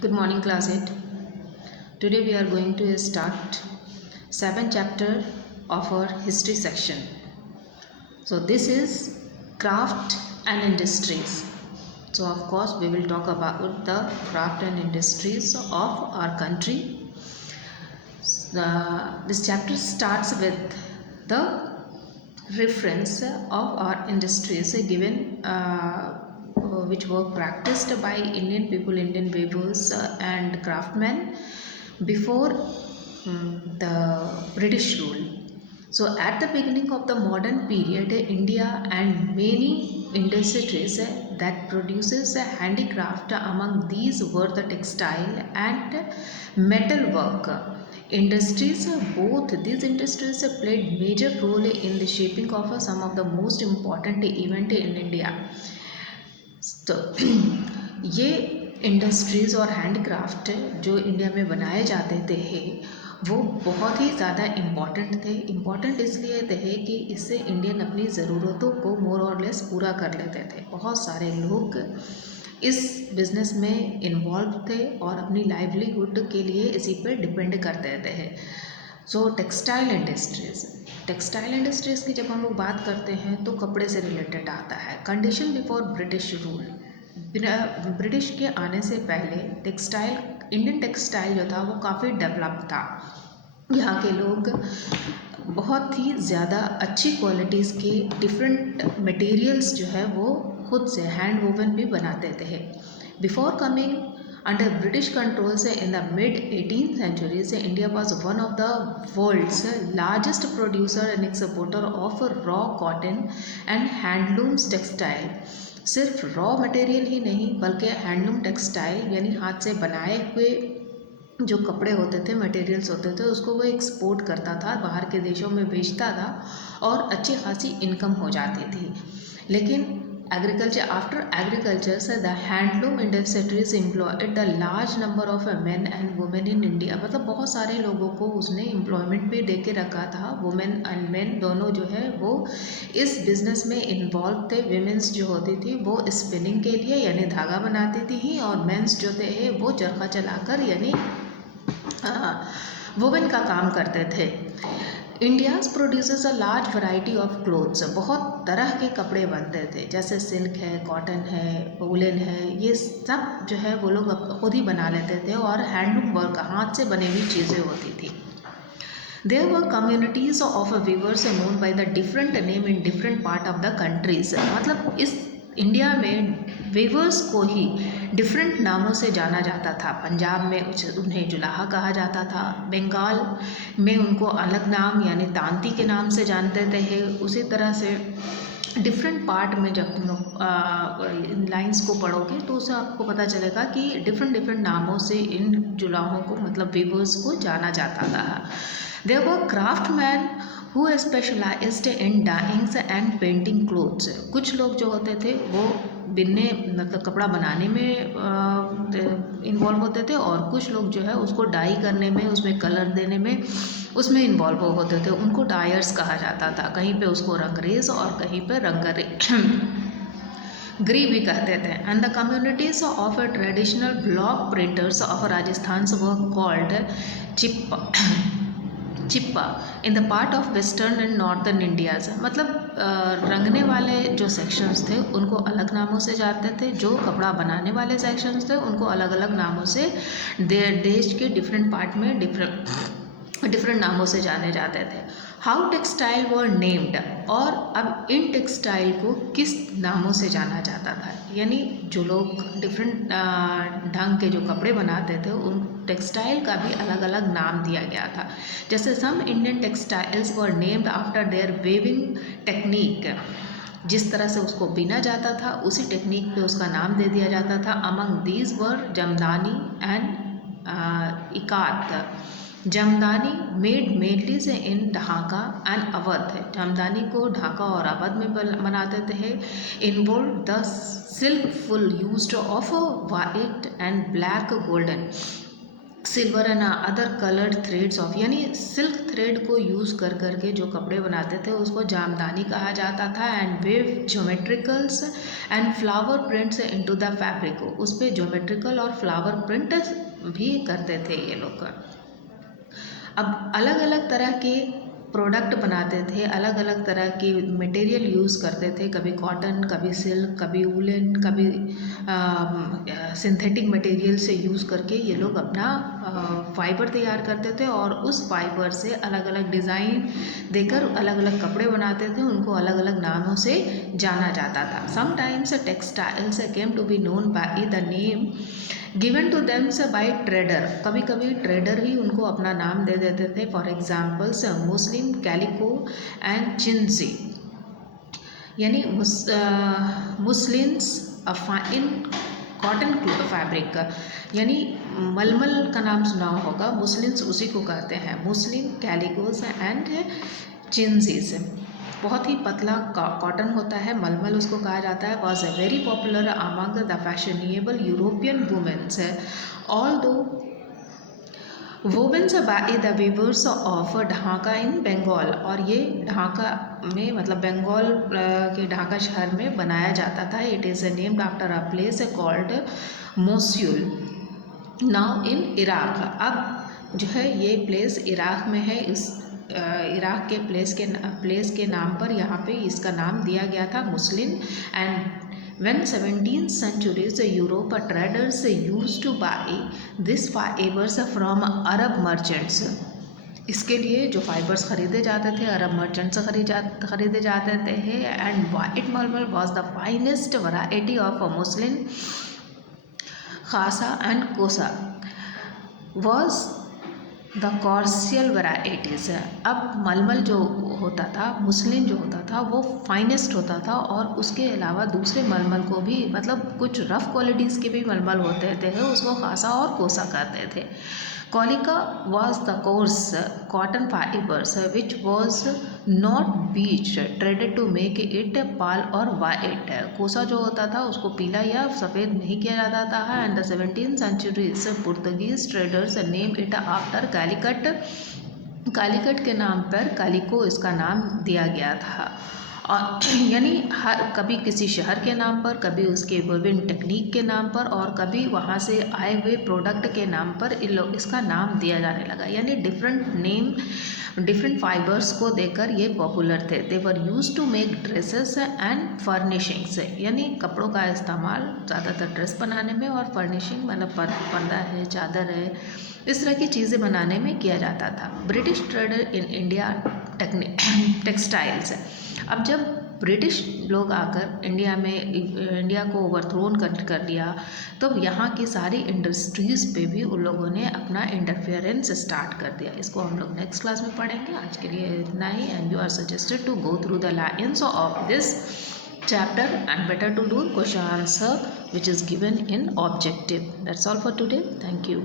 Good morning, class 8. Today we are going to start 7th chapter of our history section. So this is craft and industries. So of course we will talk about the craft and industries of our country. This chapter starts with the reference of our industries given which were practiced by Indian people, Indian weavers and craftsmen before the British rule. So at the beginning of the modern period, India and many industries that produces handicraft, among these were the textile and metal work industries. Both these industries played major role in the shaping of some of the most important event in India. तो ये industries और handcraft जो India में बनाए जाते थे वो बहुत ही ज़्यादा इम्पॉर्टेंट थे। इम्पॉर्टेंट इसलिए थे कि इससे इंडियन अपनी ज़रूरतों को मोर और लेस पूरा कर लेते थे। बहुत सारे लोग इस बिज़नेस में इन्वॉल्व थे और अपनी लाइवलीहुड के लिए इसी पर डिपेंड करते थे। सो टेक्सटाइल इंडस्ट्रीज़ की जब हम लोग बात करते हैं तो कपड़े से रिलेटेड आता है। Condition before British rule, British के आने से पहले इंडियन टेक्सटाइल जो था वो काफ़ी डेवलप था। यहाँ के लोग बहुत ही ज़्यादा अच्छी क्वालिटीज़ के डिफरेंट मटेरियल्स जो है वो खुद से हैंड वोवन भी बनाते थे। Before coming under British controls in the mid 18th century, India was one of the world's largest producer and exporter of raw cotton and handlooms textile. सिर्फ रॉ मटेरियल ही नहीं बल्कि हैंडलूम टेक्सटाइल यानी हाथ से बनाए हुए जो कपड़े होते थे, मटेरियल्स होते थे, उसको वो एक्सपोर्ट करता था, बाहर के देशों में बेचता था और अच्छी खासी इनकम हो जाती थी। लेकिन after agriculture, the handloom industries employed the large number of men and women in India. मतलब बहुत सारे लोगों को उसने एम्प्लॉयमेंट भी दे के रखा था। वुमेन एंड मेन दोनों जो है वो इस बिज़नेस में इन्वॉल्व थे। विमेंस जो होती थी वो स्पिनिंग के लिए यानी धागा बनाती थी और मेंस जो थे वो चरखा चलाकर यानी वुमेन का काम करते थे। India's produces a large variety of clothes, बहुत तरह के कपड़े बनते थे, जैसे सिल्क है, कॉटन है, वूलन है, ये सब जो है वो लोग खुद ही बना लेते थे और हैंडलूम वर्क हाथ से बनी हुई चीज़ें होती थी। There were communities of weavers known by the different name in different part of the countries. मतलब इस इंडिया में वेवर्स को ही डिफरेंट नामों से जाना जाता था। पंजाब में उन्हें जुलाहा कहा जाता था, बंगाल में उनको अलग नाम यानी तांती के नाम से जानते थे। उसी तरह से डिफरेंट पार्ट में जब तुम इन लाइंस को पढ़ोगे तो उससे आपको पता चलेगा कि डिफरेंट नामों से इन जुलाहों को मतलब वेवर्स को जाना जाता था। There were craftsmen who specialized in dyeing and painting clothes. कुछ लोग जो होते थे वो बिनने मतलब कपड़ा बनाने में इन्वॉल्व होते थे और कुछ लोग जो है उसको डाई करने में, उसमें कलर देने में उसमें इन्वॉल्व होते थे। उनको डायर्स कहा जाता था। कहीं पे उसको रंगरेज और कहीं पे ग्री भी कहते थे। And the communities of traditional block printers of Rajasthan were called Chippa in the part of western and northern India's. मतलब रंगने वाले जो सेक्शंस थे उनको अलग नामों से जानते थे, जो कपड़ा बनाने वाले सेक्शंस थे उनको अलग अलग नामों से देश के डिफरेंट पार्ट में डिफरेंट नामों से जाने जाते थे। हाउ टेक्सटाइल वर नेम्ड, और अब इन टेक्सटाइल को किस नामों से जाना जाता था, यानी जो लोग डिफरेंट ढंग के जो कपड़े बनाते थे उन टेक्सटाइल का भी अलग अलग नाम दिया गया था। जैसे some Indian textiles were named after their weaving technique, जिस तरह से उसको बिना जाता था उसी टेक्निक पे उसका नाम दे दिया जाता था। Among these were jamdani and ikat. Jamdani made mainly से इन ढाका एंड अवध, जमदानी को ढाका और अवध में बनाते थे। Involve the silk full used of white and black golden, silver and other coloured threads of, यानी सिल्क थ्रेड को यूज़ कर करके जो कपड़े बनाते थे उसको जामदानी कहा जाता था। And weave geometricals and flower prints into the fabric, उस पर ज्योमेट्रिकल और फ्लावर प्रिंट भी करते थे ये लोग। अब अलग अलग तरह के प्रोडक्ट बनाते थे, अलग अलग तरह के मटेरियल यूज़ करते थे, कभी कॉटन, कभी सिल्क, कभी वूलन, कभी सिंथेटिक मटेरियल से यूज़ करके ये लोग अपना फाइबर तैयार करते थे और उस फाइबर से अलग अलग डिज़ाइन देकर अलग अलग कपड़े बनाते थे, उनको अलग अलग नामों से जाना जाता था। Sometimes textiles came to be known by the name given to thems by trader, कभी कभी ट्रेडर ही उनको अपना नाम दे देते थे। For examples muslin, calico and chintz, यानी मुस्लिम्स इन कॉटन फैब्रिक का, यानी मलमल का नाम सुना होगा, मुस्लिम्स उसी को कहते हैं, मुस्लिम, कैलिकोस एंड चिंजीज। बहुत ही पतला कॉटन होता है, मलमल उसको कहा जाता है। Was a very popular among the fashionable European womens, although wovens by the weavers of Dhaka in Bengal, और ये ढाका में मतलब बंगाल के ढाका शहर में बनाया जाता था। It is named after a place called Mosul now in Iraq. अब जो है ये प्लेस इराक में है, इस इराक के प्लेस के नाम पर यहाँ पे इसका नाम दिया गया था muslin. And when 17th centuries Europe traders used to buy this fibers from Arab merchants, इसके लिए जो फाइबर्स खरीदे जाते थे अरब मर्चेंट से खरीदे जाते थे। एंड वाइट मलमल was the finest variety of Muslim खासा एंड कोसा वॉज द कॉर्सियल वैराइटीज़। अब मलमल जो होता था, मुस्लिम जो होता था वो फाइनेस्ट होता था, और उसके अलावा दूसरे मलमल को भी, मतलब कुछ रफ़ क्वालिटीज़ के भी मलमल होते थे, उसको खासा और कोसा कहते थे। Calico was the coarse cotton fibres which was not bleached traded to make it pale और वाइट। कोसा जो होता था उसको पीला या सफ़ेद नहीं किया जाता था। And the 17th century Portuguese traders name it after Calicut, Calicut के नाम पर कालिको इसका नाम दिया गया था। और यानी हर कभी किसी शहर के नाम पर, कभी उसके विभिन्न टेक्निक के नाम पर, और कभी वहाँ से आए हुए प्रोडक्ट के नाम पर इसका नाम दिया जाने लगा। यानी डिफरेंट नेम, डिफरेंट फाइबर्स को देकर ये पॉपुलर थे। They were used to make dresses and furnishings, यानी कपड़ों का इस्तेमाल ज़्यादातर ड्रेस बनाने में, और फर्निशिंग मतलब पर्दा है, चादर है, इस तरह की चीज़ें बनाने में किया जाता था। British trader in India textiles, अब जब ब्रिटिश लोग आकर इंडिया को ओवरथ्रोन कर लिया, तो यहाँ की सारी इंडस्ट्रीज़ पे भी उन लोगों ने अपना इंटरफेरेंस स्टार्ट कर दिया। इसको हम लोग नेक्स्ट क्लास में पढ़ेंगे। आज के लिए इतना ही। And you are suggested to go through the lines of this chapter and better to do question answer which is given in objective. That's all for today. Thank you.